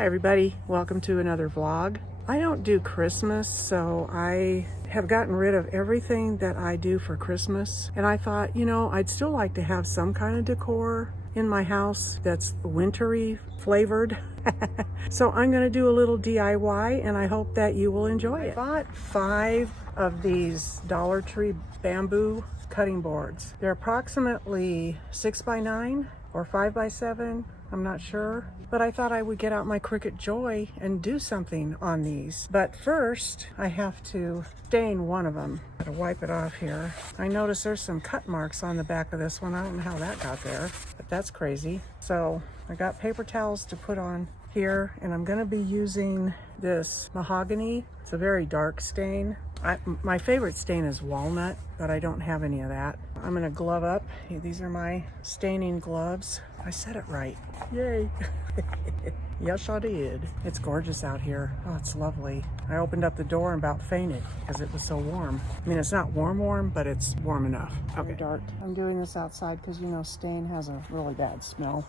Hi everybody, welcome to another vlog. I don't do Christmas, so I have gotten rid of everything that I do for Christmas. And I thought, I'd still like to have some kind of decor in my house that's wintry flavored. So I'm gonna do a little DIY and I hope that you will enjoy it. I bought 5 of these Dollar Tree bamboo cutting boards. They're approximately 6 by 9 or 5 by 7. I'm not sure, but I thought I would get out my Cricut Joy and do something on these. But first, I have to stain one of them. Gotta wipe it off here. I noticed there's some cut marks on the back of this one. I don't know how that got there, but that's crazy. So I got paper towels to put on here, and I'm gonna be using this mahogany. It's a very dark stain. My favorite stain is walnut, but I don't have any of that. I'm gonna glove up. These are my staining gloves. I said it right. Yay. Yes, I did. It's gorgeous out here. Oh, it's lovely. I opened up the door and about fainted because it was so warm. I mean, it's not warm, but it's warm enough. Okay. Dark. I'm doing this outside because, stain has a really bad smell.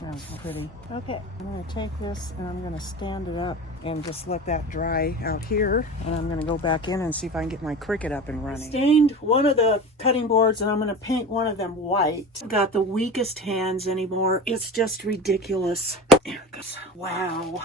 That's pretty. Okay, I'm gonna take this and I'm gonna stand it up and just let that dry out here. And I'm gonna go back in and see if I can get my Cricut up and running. Stained one of the cutting boards and I'm gonna paint one of them white. I've got the weakest hands anymore. It's just ridiculous. There it goes. Wow.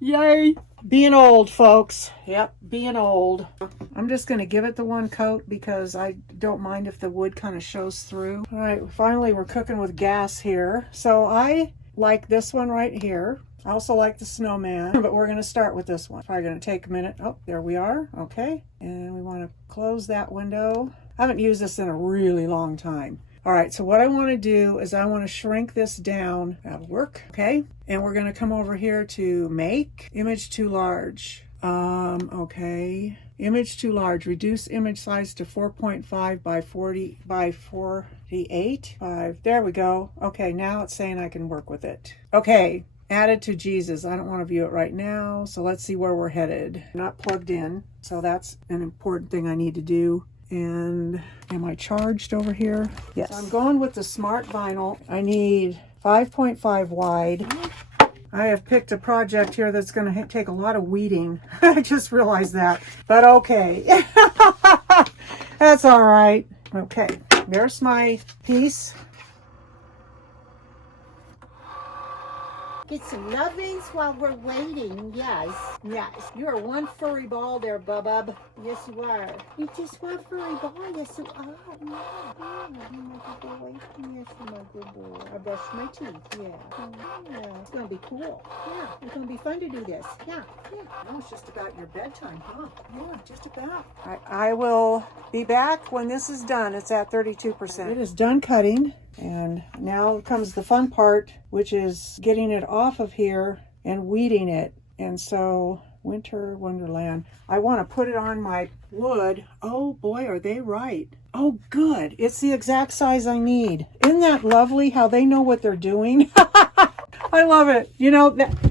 Yay. Being old, folks. Yep, being old. I'm just going to give it the one coat because I don't mind if the wood kind of shows through. All right, finally we're cooking with gas here. So I like this one right here. I also like the snowman, but we're going to start with this one. Probably going to take a minute. Oh, there we are. Okay. And we want to close that window. I haven't used this in a really long time. All right, so what I want to do is I want to shrink this down. That'll work, okay? And we're going to come over here to make image too large. Okay. Image too large. Reduce image size to 4.5 by 40 by 48. 5. There we go. Okay, now it's saying I can work with it. Okay, added to Jesus. I don't want to view it right now, so let's see where we're headed. Not plugged in, so that's an important thing I need to do. And am I charged over here? Yes. So I'm going with the smart vinyl. I need 5.5 wide. I have picked a project here that's going to take a lot of weeding. I just realized that. But okay. That's all right. Okay. There's my piece. Get some lovings while we're waiting. Yes, yes. You are one furry ball there, Bub. Yes, you are. You're just one furry ball. Yes, you are. Yeah, you're my good boy. Yes, you're my good boy. I brushed my teeth. Yeah. It's going to be cool. Yeah, it's going to be fun to do this. Yeah. Oh, it's just about your bedtime, huh? Yeah, just about. I will be back when this is done. It's at 32%. It is done cutting. And now comes the fun part, which is getting it off of here and weeding it. And so, Winter Wonderland. I want to put it on my wood. Oh boy, are they right. Oh good. It's the exact size I need. Isn't that lovely how they know what they're doing? I love it.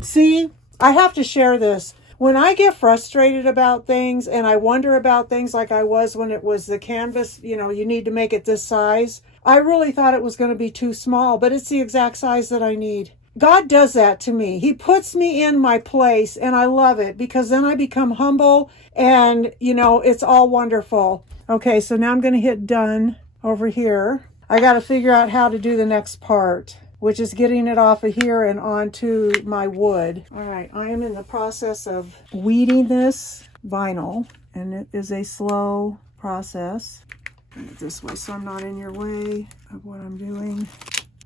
See, I have to share this. When I get frustrated about things and I wonder about things like I was when it was the canvas, you need to make it this size. I really thought it was going to be too small, but it's the exact size that I need. God does that to me. He puts me in my place and I love it because then I become humble and, it's all wonderful. Okay, so now I'm going to hit done over here. I got to figure out how to do the next part, which is getting it off of here and onto my wood. All right, I am in the process of weeding this vinyl, and it is a slow process. Turn it this way so I'm not in your way of what I'm doing.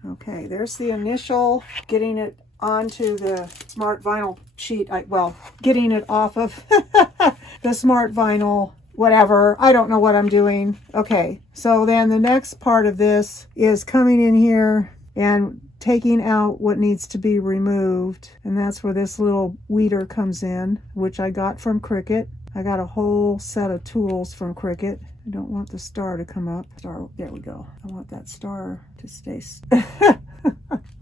Okay, there's the initial getting it onto the smart vinyl sheet. Getting it off of the smart vinyl, whatever. I don't know what I'm doing. Okay, so then the next part of this is coming in here and taking out what needs to be removed. And that's where this little weeder comes in, which I got from Cricut. I got a whole set of tools from Cricut. I don't want the star to come up. There we go. I want that star to stay.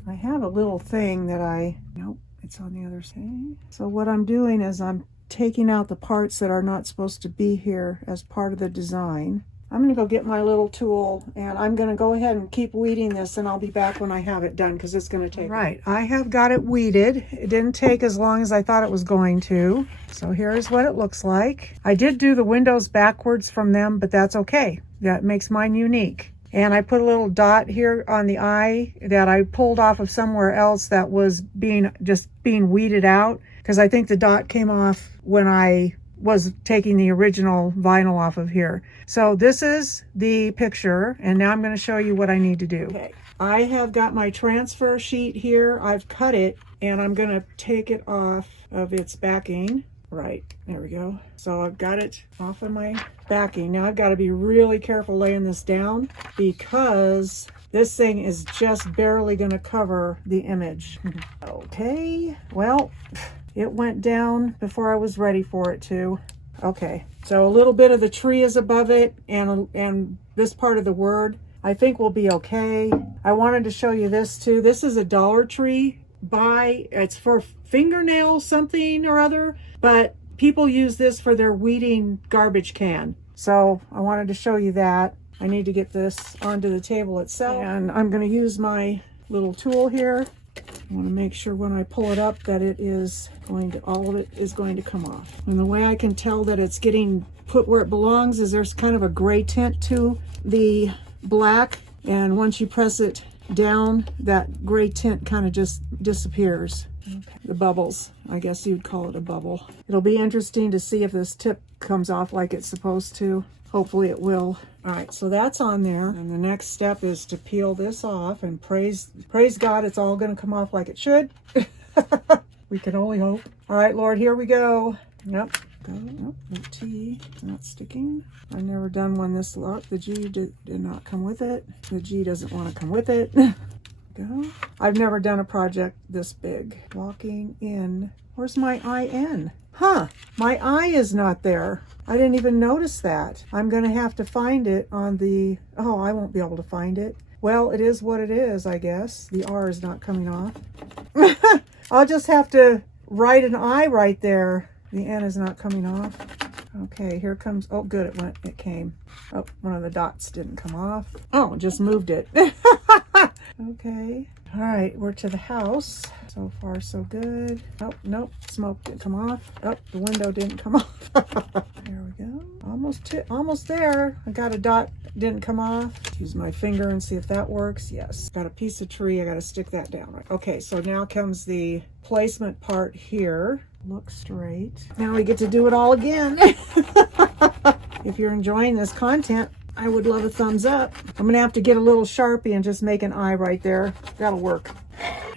I have a little thing that nope, it's on the other side. So what I'm doing is I'm taking out the parts that are not supposed to be here as part of the design. I'm going to go get my little tool, and I'm going to go ahead and keep weeding this, and I'll be back when I have it done because it's going to take. Right, I have got it weeded. It didn't take as long as I thought it was going to. So here's what it looks like. I did do the windows backwards from them, but that's okay. That makes mine unique. And I put a little dot here on the eye that I pulled off of somewhere else that was just being weeded out, because I think the dot came off when I was taking the original vinyl off of here. So this is the picture, and now I'm going to show you what I need to do. Okay, I have got my transfer sheet here. I've cut it, and I'm going to take it off of its backing. Right, there we go. So I've got it off of my backing. Now I've got to be really careful laying this down because this thing is just barely going to cover the image. Okay, well, it went down before I was ready for it to. Okay, so a little bit of the tree is above it, and this part of the word I think will be okay. I wanted to show you this too. This is a Dollar Tree buy. It's for fingernail something or other, but people use this for their weeding garbage can. So I wanted to show you that. I need to get this onto the table itself, and I'm going to use my little tool here. I want to make sure when I pull it up that all of it is going to come off. And the way I can tell that it's getting put where it belongs is there's kind of a gray tint to the black, and once you press it down, that gray tint kind of just disappears. Okay. The bubbles, I guess you'd call it a bubble. It'll be interesting to see if this tip comes off like it's supposed to. Hopefully it will. All right, so that's on there. And the next step is to peel this off, and praise God, it's all going to come off like it should. We can only hope. All right, Lord, here we go. Nope. Nope, the T is not sticking. I've never done one this long. The G did not come with it. The G doesn't want to come with it. Go. I've never done a project this big. Walking in. Where's my IN? Huh, my I is not there. I didn't even notice that. I'm going to have to find it on the, oh, I won't be able to find it. Well, it is what it is, I guess. The R is not coming off. I'll just have to write an I right there. The N is not coming off. Okay, here comes, oh good, it came. Oh, one of the dots didn't come off. Oh, just moved it. Okay, all right, we're to the house. So far, so good. Oh, nope, smoke didn't come off. Oh, the window didn't come off. There we go. Almost there. I got a dot, didn't come off. Use my finger and see if that works. Yes, got a piece of tree. I got to stick that down. Right. Okay, so now comes the placement part here. Look straight. Now we get to do it all again. If you're enjoying this content, I would love a thumbs up. I'm gonna have to get a little Sharpie and just make an eye right there. That'll work.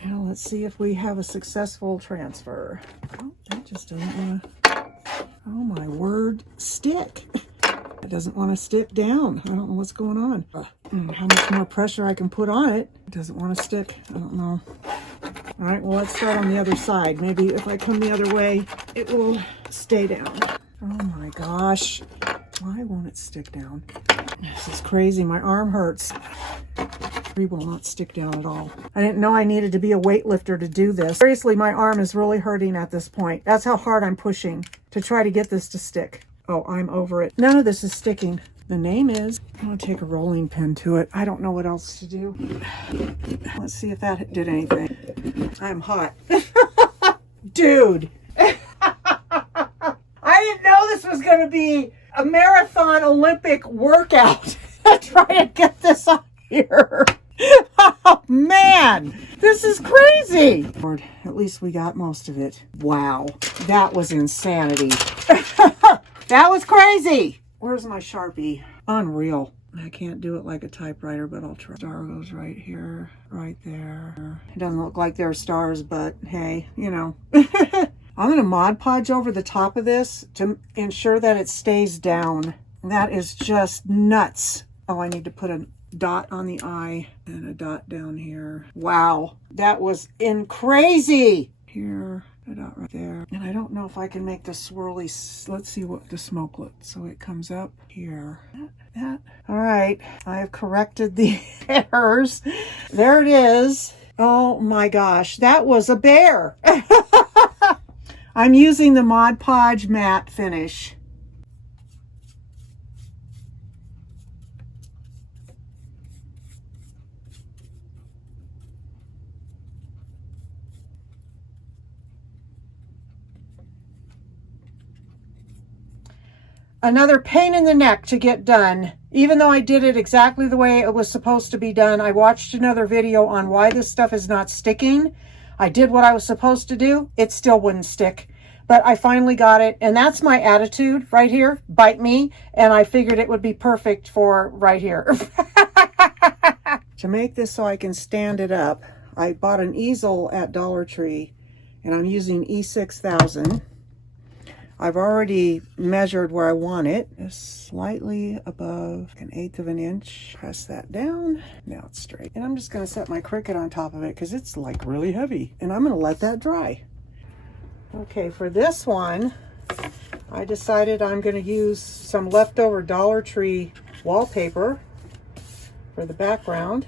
Now let's see if we have a successful transfer. Oh, that just doesn't want to, oh my word, stick. It doesn't want to stick down. I don't know what's going on. How much more pressure I can put on it. It doesn't want to stick. I don't know. All right, well, let's start on the other side. Maybe if I come the other way, it will stay down. Oh my gosh. Why won't it stick down? This is crazy. My arm hurts. It will not stick down at all. I didn't know I needed to be a weightlifter to do this. Seriously, my arm is really hurting at this point. That's how hard I'm pushing to try to get this to stick. Oh, I'm over it. None of this is sticking. The name is, I'm gonna take a rolling pin to it. I don't know what else to do. Let's see if that did anything. I'm hot. Dude. I didn't know this was gonna be a marathon Olympic workout. Try to get this on here. Oh man, this is crazy. Lord, at least we got most of it. Wow, that was insanity. That was crazy. Where's my Sharpie? Unreal. I can't do it like a typewriter, but I'll try. Star goes right here, right there. It doesn't look like there are stars, but hey, you know. I'm going to Mod Podge over the top of this to ensure that it stays down. That is just nuts. Oh, I need to put a dot on the eye and a dot down here. Wow, that was crazy. Here, a dot right there. And I don't know if I can make the swirly, let's see what the smokelet. So it comes up here. That. All right, I have corrected the errors. There it is. Oh my gosh, that was a bear. I'm using the Mod Podge matte finish. Another pain in the neck to get done. Even though I did it exactly the way it was supposed to be done, I watched another video on why this stuff is not sticking. I did what I was supposed to do. It still wouldn't stick. But I finally got it. And that's my attitude right here. Bite me. And I figured it would be perfect for right here. To make this so I can stand it up, I bought an easel at Dollar Tree. And I'm using E6000. I've already measured where I want it. Just slightly above 1/8 of an inch. Press that down. Now it's straight. And I'm just going to set my Cricut on top of it because it's like really heavy. And I'm going to let that dry. Okay, for this one, I decided I'm going to use some leftover Dollar Tree wallpaper for the background.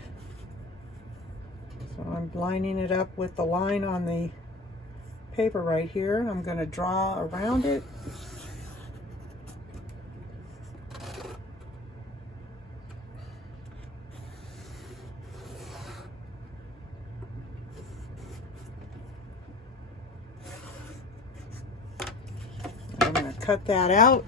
So I'm lining it up with the line on the paper right here. I'm going to draw around it. I'm going to cut that out.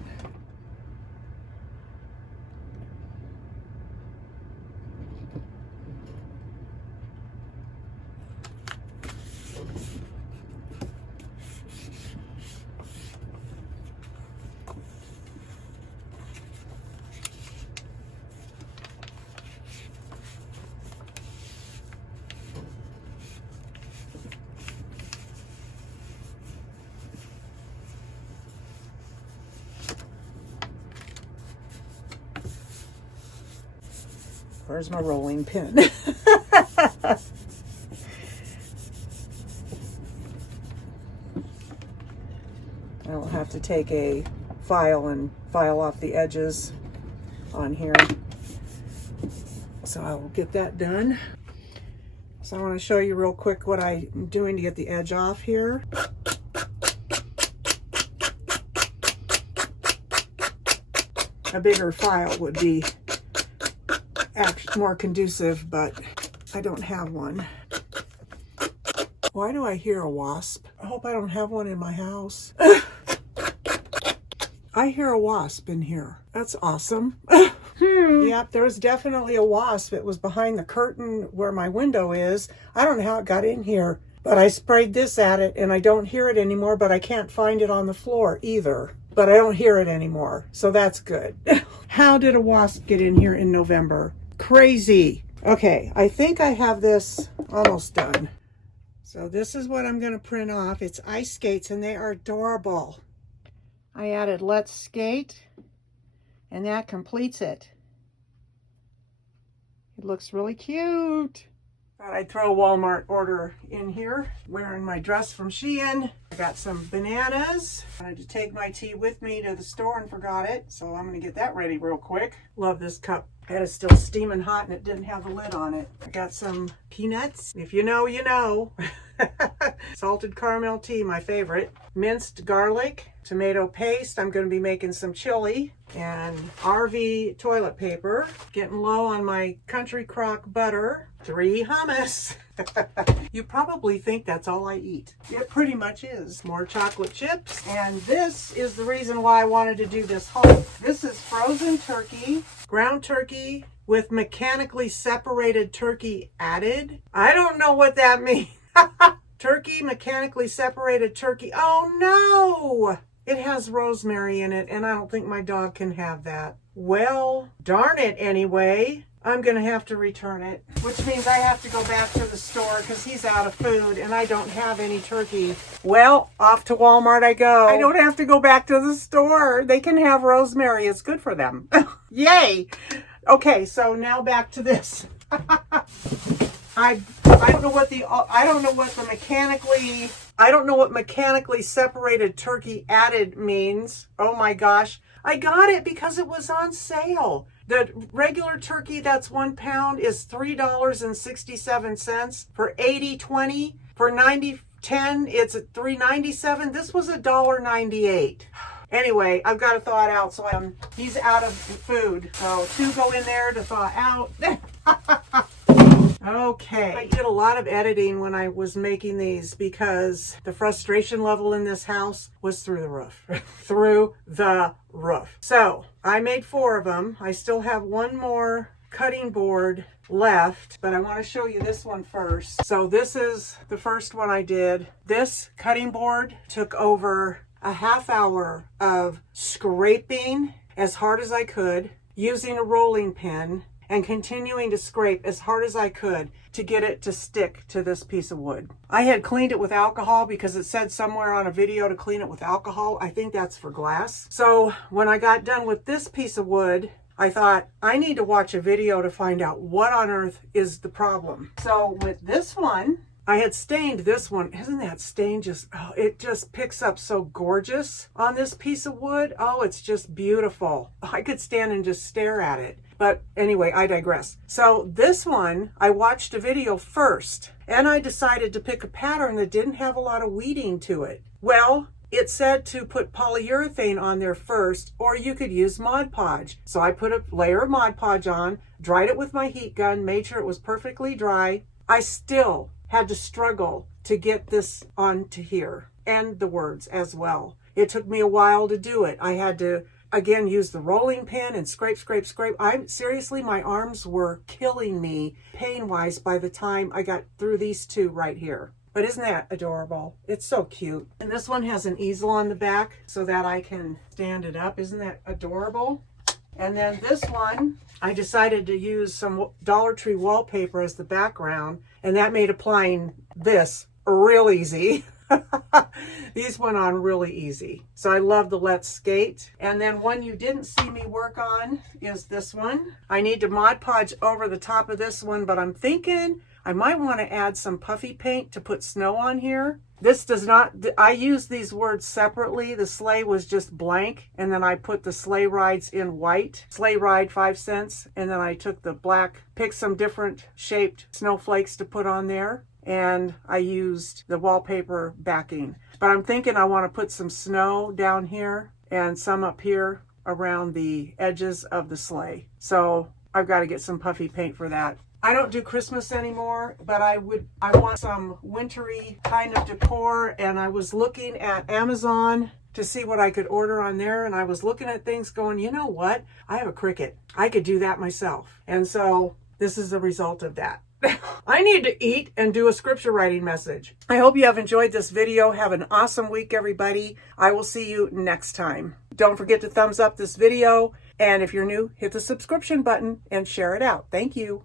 Where's my rolling pin? I will have to take a file and file off the edges on here. So I will get that done. So I want to show you real quick what I'm doing to get the edge off here. A bigger file would be more conducive, but I don't have one. Why do I hear a wasp? I hope I don't have one in my house. I hear a wasp in here. That's awesome. Yep, there's definitely a wasp. It was behind the curtain where my window is. I don't know how it got in here, but I sprayed this at it and I don't hear it anymore, but I can't find it on the floor either. But I don't hear it anymore, so that's good. How did a wasp get in here in November? Crazy. Okay, I think I have this almost done. So this is what I'm going to print off. It's ice skates and they are adorable. I added Let's Skate and that completes it. It looks really cute. Thought I'd throw a Walmart order in here. Wearing my dress from Shein. I got some bananas. I wanted to take my tea with me to the store and forgot it. So I'm going to get that ready real quick. Love this cup. It is still steaming hot and it didn't have a lid on it. I got some peanuts. If you know, you know. Salted caramel tea, my favorite. Minced garlic, tomato paste. I'm going to be making some chili. And RV toilet paper. Getting low on my country crock butter. 3 hummus. You probably think that's all I eat. It pretty much is. More chocolate chips. And this is the reason why I wanted to do this haul. This is frozen turkey, ground turkey with mechanically separated turkey added. I don't know what that means. Turkey, mechanically separated turkey. Oh no! It has rosemary in it, and I don't think my dog can have that. Well, darn it anyway. I'm going to have to return it, which means I have to go back to the store because he's out of food and I don't have any turkey. Well, off to Walmart I go. I don't have to go back to the store. They can have rosemary. It's good for them. Yay! Okay, so now back to this. I don't know what mechanically separated turkey added means. Oh my gosh. I got it because it was on sale. The regular turkey that's 1 pound is $3.67 for 80-20. For 90-10, it's at $3.97. This was $1.98. Anyway, I've got to thaw it out, so he's out of food. So 2 go in there to thaw out. Okay, I did a lot of editing when I was making these because the frustration level in this house was through the roof. Through the roof. So I made 4 of them. I still have one more cutting board left, but I want to show you this one first. So this is the first one I did. This cutting board took over a half hour of scraping as hard as I could, using a rolling pin, and continuing to scrape as hard as I could to get it to stick to this piece of wood. I had cleaned it with alcohol because it said somewhere on a video to clean it with alcohol. I think that's for glass. So when I got done with this piece of wood, I thought I need to watch a video to find out what on earth is the problem. So with this one, I had stained this one. Isn't that stain just, oh, it just picks up so gorgeous on this piece of wood. Oh, it's just beautiful. I could stand and just stare at it. But anyway, I digress. So this one, I watched a video first, and I decided to pick a pattern that didn't have a lot of weeding to it. Well, it said to put polyurethane on there first, or you could use Mod Podge. So I put a layer of Mod Podge on, dried it with my heat gun, made sure it was perfectly dry. I still had to struggle to get this onto here, and the words as well. It took me a while to do it. I had to, again, use the rolling pin and scrape, scrape, scrape. Seriously, my arms were killing me pain-wise by the time I got through these 2 right here. But isn't that adorable? It's so cute. And this one has an easel on the back so that I can stand it up. Isn't that adorable? And then this one, I decided to use some Dollar Tree wallpaper as the background, and that made applying this real easy. These went on really easy. So I love the Let's Skate. And then one you didn't see me work on is this one. I need to Mod Podge over the top of this one, but I'm thinking I might want to add some puffy paint to put snow on here. This does not, I use these words separately. The sleigh was just blank, and then I put the sleigh rides in white. Sleigh ride 5 cents, and then I took the black, picked some different shaped snowflakes to put on there, and I used the wallpaper backing. But I'm thinking I want to put some snow down here and some up here around the edges of the sleigh. So I've got to get some puffy paint for that. I don't do Christmas anymore, but I want some wintry kind of decor, and I was looking at Amazon to see what I could order on there, and I was looking at things going, you know what? I have a Cricut. I could do that myself. And so this is the result of that. I need to eat and do a scripture writing message. I hope you have enjoyed this video. Have an awesome week, everybody. I will see you next time. Don't forget to thumbs up this video, and if you're new, hit the subscription button and share it out. Thank you.